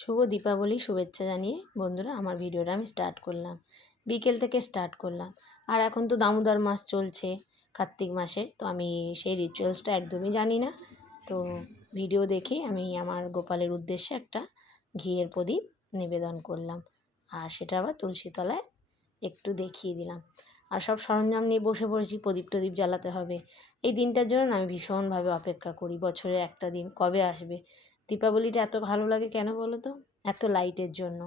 শুভ দীপাবলি শুভেচ্ছা জানিয়ে বন্ধুরা আমার ভিডিওটা আমি স্টার্ট করলাম। বিকেল থেকে স্টার্ট করলাম। আর এখন তো দামোদর মাস চলছে, কার্তিক মাসের। তো আমি সেই রিচুয়ালসটা একদমই জানি না। তো ভিডিও দেখে আমি আমার গোপালের উদ্দেশ্যে একটা ঘিয়ের প্রদীপ নিবেদন করলাম। আর সেটা আবার তুলসী তলায় একটু দেখিয়ে দিলাম। আর সব সরঞ্জাম নিয়ে বসে পড়েছি, প্রদীপ টদীপ জ্বালাতে হবে। এই দিনটার জন্য আমি ভীষণভাবে অপেক্ষা করি। বছরের একটা দিন কবে আসবে। দীপাবলিটা এত ভালো লাগে কেন বলো তো? এত লাইটের জন্য।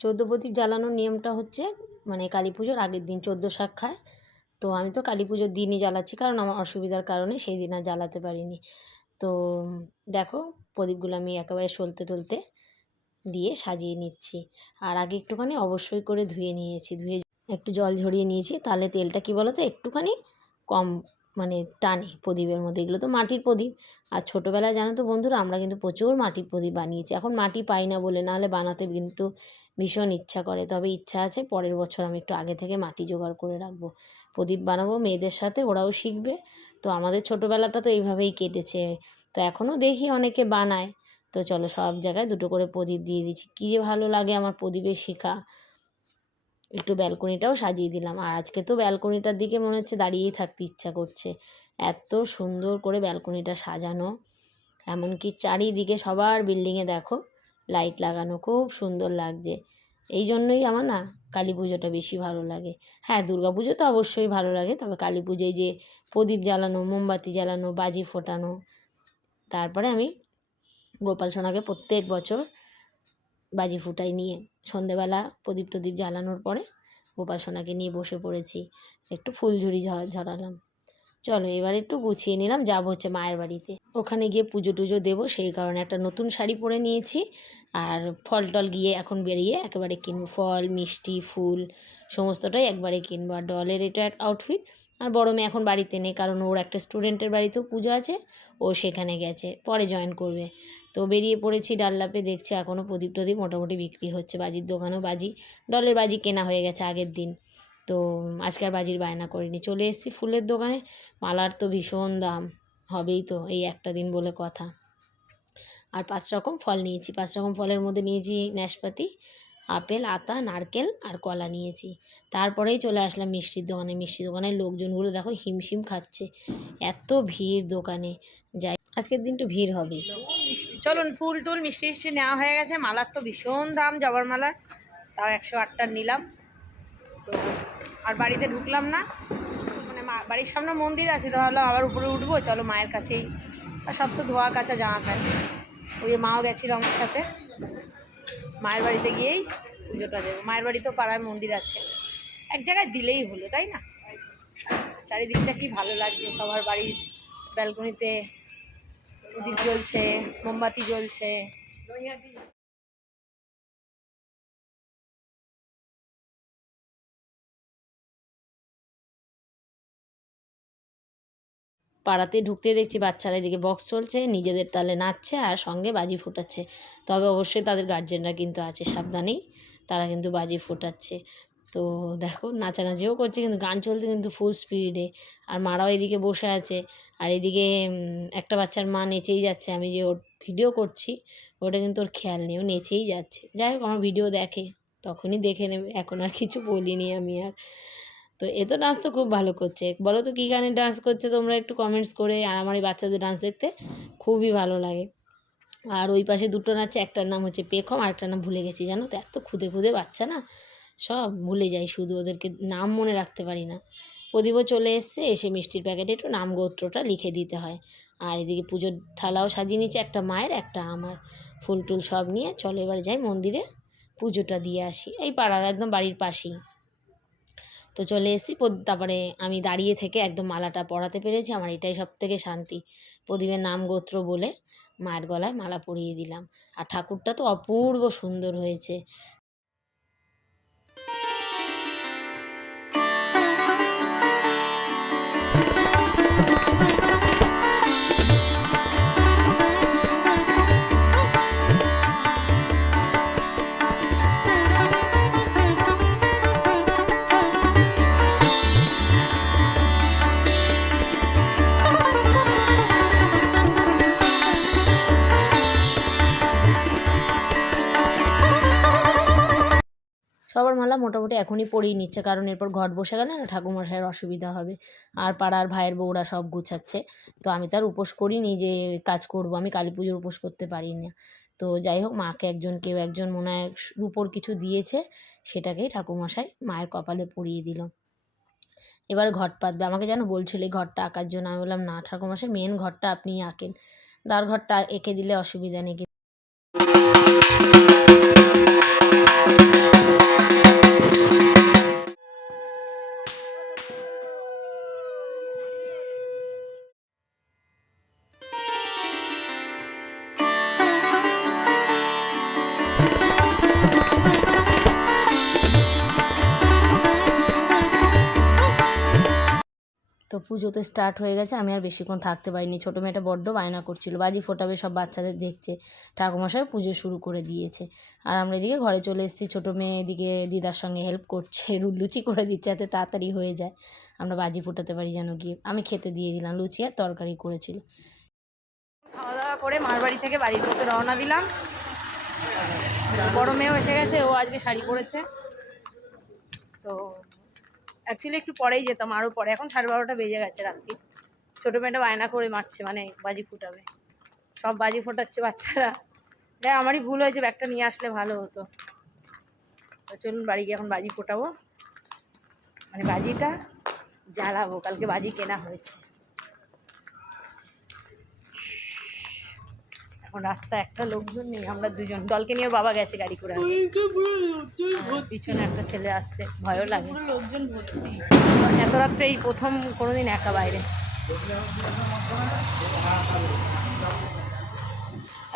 14 প্রদীপ জ্বালানোর নিয়মটা হচ্ছে মানে কালী পুজোর আগের দিন 14 শাক খায়। তো আমি তো কালী পুজোর দিনই জ্বালাচ্ছি, কারণ আমার অসুবিধার কারণে সেই দিন আর জ্বালাতে পারিনি। তো দেখো প্রদীপগুলো আমি একেবারে সলতে টলতে দিয়ে সাজিয়ে নিচ্ছি। আর আগে একটুখানি অবশ্যই করে ধুয়ে নিয়েছি, ধুয়ে একটু জল ঝরিয়ে নিয়েছি, তাহলে তেলটা কী বলো তো একটুখানি কম মানে টানে প্রদীপের মধ্যে। এগুলো তো মাটির প্রদীপ। আর ছোটোবেলায় জানো তো বন্ধুরা, আমরা কিন্তু প্রচুর মাটির প্রদীপ বানিয়েছি। এখন মাটি পাই না বলে, নাহলে বানাতে কিন্তু ভীষণ ইচ্ছা করে। তবে ইচ্ছা আছে পরের বছর আমি একটু আগে থেকে মাটি জোগাড় করে রাখবো, প্রদীপ বানাবো মেয়েদের সাথে, ওরাও শিখবে। তো আমাদের ছোটোবেলাটা তো এইভাবেই কেটেছে। তো এখনও দেখি অনেকে বানায়। তো চলো সব জায়গায় দুটো করে প্রদীপ দিয়ে দিচ্ছি। কী যে ভালো লাগে আমার প্রদীপের শিখা। একটু ব্যালকনিটাও সাজিয়ে দিলাম। আর আজকে তো ব্যালকনিটার দিকে মনে হচ্ছে দাঁড়িয়েই থাকতে ইচ্ছা করছে, এত সুন্দর করে ব্যালকনিটা সাজানো। এমনকি চারিদিকে সবার বিল্ডিংয়ে দেখো লাইট লাগানো, খুব সুন্দর লাগছে। এই জন্যই আমার না কালী পুজোটা বেশি ভালো লাগে। হ্যাঁ, দুর্গা পুজো তো অবশ্যই ভালো লাগে, তবে কালী পুজোয় যে প্রদীপ জ্বালানো, মোমবাতি জ্বালানো, বাজি ফোটানো। তারপরে আমি গোপাল সোনাকে প্রত্যেক বছর বাজি ফুটাই নিয়ে সন্ধেবেলা প্রদীপ টদীপ জ্বালানোর পরে গোপাল সোনাকে নিয়ে বসে পড়েছি, একটু ফুলঝুরি ঝরালাম। চলো এবার একটু গুছিয়ে নিলাম, যাব হচ্ছে মায়ের বাড়িতে, ওখানে গিয়ে পুজো টুজো দেবো। সেই কারণে একটা নতুন শাড়ি পরে নিয়েছি। আর ফল টল গিয়ে এখন বেরিয়ে একেবারে কিনবো, ফল মিষ্টি ফুল সমস্তটাই একবারে কিনবো। আর ডলের এটা আউটফিট। আর বড় মেয়ে এখন বাড়িতে নেই, কারণ ওর একটা স্টুডেন্টের বাড়িতেও পুজো আছে, ও সেখানে গেছে, পরে জয়েন করবে। তো বেরিয়ে পড়েছি ডাল্লাপে, দেখছি এখনও প্রদীপ টদীপ মোটামুটি বিক্রি হচ্ছে। বাজির দোকানেও বাজি, ডলের বাজি কেনা হয়ে গেছে আগের দিন। তো আজকে আর বাজির বায়না করিনি, চলে এসেছি ফুলের দোকানে। মালার তো ভীষণ দাম, হবেই তো, এই একটা দিন বলে কথা। আর 5 রকম ফল নিয়েছি। 5 রকম ফলের মধ্যে নিয়েছি নাশপাতি, আপেল, আতা, নারকেল আর কলা নিয়েছি। তারপরেই চলে আসলাম মিষ্টির দোকানে। মিষ্টির দোকানের লোকজনগুলো দেখো হিমশিম খাচ্ছে, এত ভিড় দোকানে। যাই, আজকের দিন তো ভিড় হবে। চলুন ফুল টুল মিষ্টি মিষ্টি নেওয়া হয়ে গেছে। মালার তো ভীষণ দাম, জবার মালার, তাও 108টার নিলাম। তো আর বাড়িতে ঢুকলাম না, মানে বাড়ির সামনে মন্দির আছে, তো ভাবলাম আবার উপরে উঠবো, চলো মায়ের কাছেই। আর সব তো ধোয়া কাচা জামা প্যান্ট, ওই মাও গেছিলো আমার সাথে। মায়ের বাড়িতে গিয়েই পুজোটা দেবো। মায়ের বাড়ি তো পাড়ায় মন্দির আছে, এক জায়গায় দিলেই হলো, তাই না? চারিদিকটা কি ভালো লাগছে, সবার বাড়ির ব্যালকনিতে প্রদীপ জ্বলছে, মোমবাতি জ্বলছে। পাড়াতে ঢুকতে দেখছি বাচ্চারা এদিকে বক্স চলছে, নিজেদের তালে নাচছে আর সঙ্গে বাজি ফোটাচ্ছে। তবে অবশ্যই তাদের গার্জেনরা কিন্তু আছে, সাবধানেই তারা কিন্তু বাজি ফোটাচ্ছে। তো দেখো নাচানাচিও করছে, কিন্তু গান চলছে কিন্তু ফুল স্পিডে। আর মারাও এদিকে বসে আছে। আর এদিকে একটা বাচ্চার মা নেচেই যাচ্ছে। আমি যে ওর ভিডিও করছি ওটা কিন্তু ওর খেয়াল নেই, ও নেচেই যাচ্ছে। যাই হোক, আমার ভিডিও দেখে, তখনই দেখে নেবে, এখন আর কিছু বলিনি আমি আর। তো এ তো ডান্স তো খুব ভালো করছে। বলো তো কী গানে ডান্স করছে তোমরা একটু কমেন্টস করে। আর আমার এই বাচ্চাদের ডান্স দেখতে খুবই ভালো লাগে। আর ওই পাশে দুটো নাচছে, একটার নাম হচ্ছে পেখম, আরেকটার নাম ভুলে গেছি জানো তো। এত খুদে খুদে বাচ্চা না, সব ভুলে যাই, শুধু ওদেরকে নাম মনে রাখতে পারি না। প্রদীপও চলে এসছে, এসে মিষ্টির প্যাকেটে একটু নাম গোত্রটা লিখে দিতে হয়। আর এদিকে পুজোর থালাও সাজিয়ে নিচ্ছে, একটা মায়ের একটা আমার, ফুল টুল সব নিয়ে চলো এবার যাই মন্দিরে পুজোটা দিয়ে আসি। এই পাড়ার একদম বাড়ির পাশেই। তো চলে এসেছি। তারপরে আমি দাঁড়িয়ে থেকে একদম মালাটা পরাতে পেরেছি, আমার এটাই সবথেকে শান্তি। প্রদীপের নাম গোত্র বলে মায়ের গলায় মালা পরিয়ে দিলাম। আর ঠাকুরটা তো অপূর্ব সুন্দর হয়েছে। মালা মোটামুটি এখনই পরিয়ে নিচ্ছে, কারণ এরপর ঘট বসে গেলে না ঠাকুরমশাইয়ের অসুবিধা হবে। আর পাড়ার ভাইয়ের বউরা সব গুছাচ্ছে, তো আমি তার উপোস করিনি যে কাজ করব, আমি কালী পুজোর উপোস করতে পারি না। তো যাই হোক, মাকে কেউ একজন মনে হয় রূপোর কিছু দিয়েছে, সেটাকেই ঠাকুরমশাই মায়ের কপালে পরিয়ে দিল। এবারে ঘট পাতবে, আমাকে যেন বলছিল এই ঘরটা আঁকার জন্য। আমি বললাম না ঠাকুরমশাই, মেন ঘরটা আপনিই আঁকেন, দ্বার ঘরটা এঁকে দিলে অসুবিধা নেই। তো পুজো তো স্টার্ট হয়ে গেছে, আমি আর বেশিক্ষণ থাকতে পারিনি। ছোটো মেয়েটা বড্ড বায়না করছিল, বাজি ফোটাবে, সব বাচ্চাদের দেখছে। ঠাকুরমশাই পুজো শুরু করে দিয়েছে, আর আমরা এদিকে ঘরে চলে এসেছি। ছোটো মেয়ে এদিকে দিদার সঙ্গে হেল্প করছে, লুচি করে দিচ্ছে যাতে তাড়াতাড়ি হয়ে যায়, আমরা বাজি ফোটাতে পারি যেন গিয়ে। আমি খেতে দিয়ে দিলাম, লুচি আর তরকারি করেছিল। খাওয়া দাওয়া করে মার বাড়ি থেকে বাড়ির পথে রওনা দিলাম। বড় মেয়েও এসে গেছে, ও আজকে শাড়ি পরেছে। তো অ্যাকচুয়ালি একটু পরেই যেতাম, আরও পরে, এখন 12:30 বেজে গেছে রাত্রি। ছোটো মেয়েটা বায়না করে মারছে, মানে বাজি ফুটাবে, সব বাজি ফোটাচ্ছে বাচ্চারা। দেখ আমারই ভুল হয়েছে, ব্যাগটা নিয়ে আসলে ভালো হতো। তো চলুন বাড়ি গিয়ে এখন বাজি ফোটাবো, মানে বাজিটা জ্বালাবো, কালকে বাজি কেনা হয়েছে। এখন রাস্তায় একটা লোকজন নেই, আমরা দুজন, দলকে নিয়ে বাবা গেছে গাড়ি করে। পিছনে একটা ছেলে আসছে, ভয়ও লাগে, লোকজন ভর্তি। এত রাত্রে এই প্রথম কোনোদিন একা বাইরে,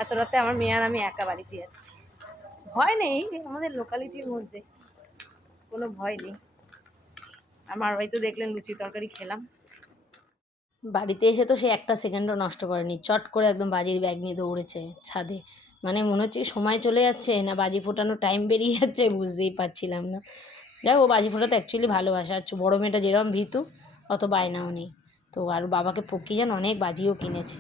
এত রাতে আমার মেয়ে আর আমি একা বাড়িতে যাচ্ছি। ভয় নেই, আমাদের লোকালিটির মধ্যে কোনো ভয় নেই। আমার বাড়িতে দেখলেন লুচি তরকারি খেলাম। বাড়িতে এসে তো সে একটা সেকেন্ডও নষ্ট করেনি, চট করে একদম বাজির ব্যাগ নিয়ে দৌড়েছে ছাদে। মানে মনে হচ্ছে সময় চলে যাচ্ছে না বাজি ফোটানোর টাইম বেরিয়ে যাচ্ছে, বুঝতেই পারছিলাম না। যাই ও বাজি ফোটাতে অ্যাকচুয়ালি ভালোবাসে, আর বড়ো মেয়েটা যেরকম ভীতু, অত বায়নাও নেই। তো আর বাবাকে পক্ষী যেন অনেক বাজিও কিনেছে।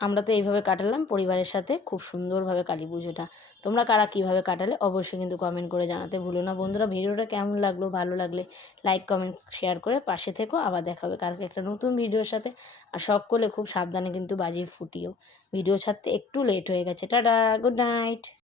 আমরা তো এইভাবে কাটালাম পরিবারের সাথে খুব সুন্দরভাবে কালী পুজোটা। তোমরা কারা কীভাবে কাটালে অবশ্যই কিন্তু কমেন্ট করে জানাতে ভুলো না। বন্ধুরা, ভিডিওটা কেমন লাগলো, ভালো লাগলে লাইক কমেন্ট শেয়ার করে পাশে থেকো। আবার দেখা হবে কালকে একটা নতুন ভিডিওর সাথে। আর সকলে খুব সাবধানে কিন্তু বাজি ফুটিও। ভিডিও ছাড়তে একটু লেট হয়ে গেছে। Tata, good night.